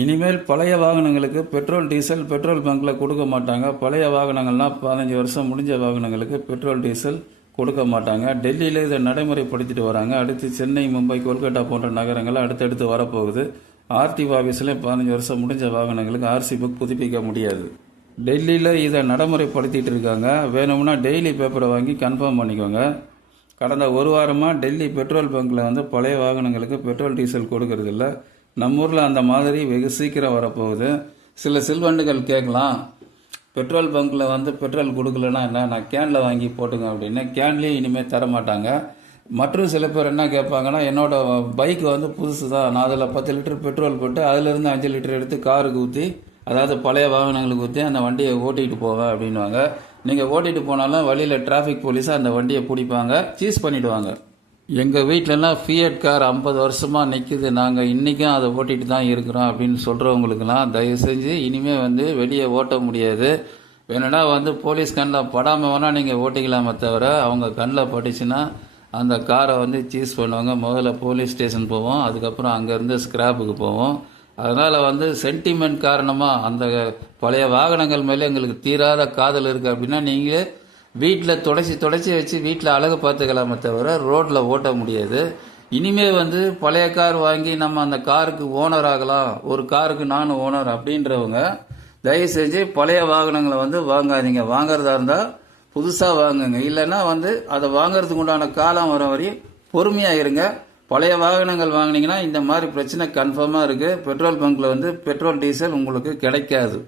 இனிமேல் பழைய வாகனங்களுக்கு பெட்ரோல் பங்க்கில் கொடுக்க மாட்டாங்க. பழைய வாகனங்கள்லாம் 15 வருஷம் முடிஞ்ச வாகனங்களுக்கு பெட்ரோல் டீசல் கொடுக்க மாட்டாங்க. டெல்லியில் இதை நடைமுறைப்படுத்திட்டு வராங்க. அடுத்து சென்னை, மும்பை, கொல்கட்டா போன்ற நகரங்கள் அடுத்தடுத்து வரப்போகுது. ஆர்டிஓ ஆஃபீஸ்லேயும் 15 வருஷம் முடிஞ்ச வாகனங்களுக்கு ஆர்சி புக் புதுப்பிக்க முடியாது. டெல்லியில் இதை நடைமுறைப்படுத்திட்டு இருக்காங்க. வேணும்னா டெய்லி பேப்பரை வாங்கி கன்ஃபார்ம் பண்ணிக்கோங்க. கடந்த ஒரு வாரமாக டெல்லி பெட்ரோல் பங்க்கில் பழைய வாகனங்களுக்கு பெட்ரோல் டீசல் கொடுக்கறது இல்லை. நம்ம ஊரில் அந்த மாதிரி வெகு சீக்கிரம் வரப்போகுது. சில சில்வண்டுகள் கேட்கலாம், பெட்ரோல் பங்க்கில் பெட்ரோல் கொடுக்கலன்னா என்ன, நான் கேனில் வாங்கி போட்டுங்க அப்படின்னு. கேன்லேயும் இனிமேல் தர மாட்டாங்க. மற்றும் சில பேர் என்ன கேட்பாங்கன்னா, என்னோட பைக் புதுசு தான், நான் அதில் 10 லிட்டர் பெட்ரோல் போட்டு அதிலிருந்து 5 லிட்டர் எடுத்து காருக்கு ஊற்றி, அதாவது பழைய வாகனங்களுக்கு ஊற்றி அந்த வண்டியை ஓட்டிகிட்டு போவேன் அப்படின்வாங்க. நீங்கள் ஓட்டிகிட்டு போனாலும் வழியில் டிராஃபிக் போலீஸாக அந்த வண்டியை பிடிப்பாங்க, சீஸ் பண்ணிவிடுவாங்க. எங்கள் வீட்டிலலாம் ஃபியட் கார் 50 வருஷமாக நிற்குது, நாங்கள் இன்றைக்கும் அதை ஓட்டிகிட்டு தான் இருக்கிறோம் அப்படின்னு சொல்கிறவங்களுக்கெல்லாம் தயவு செஞ்சு இனிமேல் வெளியே ஓட்ட முடியாது. வேணும்னா போலீஸ் கண்ணில் படாமல் வேணால் நீங்கள் ஓட்டிக்கலாமே தவிர, அவங்க கண்ணில் பட்டுச்சுன்னா அந்த காரை சீஸ் பண்ணுவாங்க. முதல்ல போலீஸ் ஸ்டேஷன் போவோம், அதுக்கப்புறம் அங்கேருந்து ஸ்கிராப்புக்கு போவோம். அதனால் சென்டிமெண்ட் காரணமாக அந்த பழைய வாகனங்கள் மேலே எங்களுக்கு தீராத காதல் இருக்குது அப்படின்னா நீங்களே வீட்டில் தொடச்சி வச்சு வீட்டில் அழகு பார்த்துக்கலாமே தவிர ரோட்டில் ஓட்ட முடியாது. இனிமே பழைய கார் வாங்கி நம்ம அந்த காருக்கு ஓனர் ஆகலாம், ஒரு காருக்கு நானும் ஓனர் அப்படின்றவங்க தயவு செஞ்சு பழைய வாகனங்களை வாங்காதீங்க. வாங்குறதா இருந்தால் புதுசாக வாங்குங்க. இல்லைன்னா அதை வாங்குறதுக்கு உண்டான காலம் வர வரையும் பொறுமையாக இருங்க. பழைய வாகனங்கள் வாங்கினீங்கன்னா இந்த மாதிரி பிரச்சனை கன்ஃபார்மாக இருக்குது. பெட்ரோல் பங்க்கில் பெட்ரோல் டீசல் உங்களுக்கு கிடைக்காது.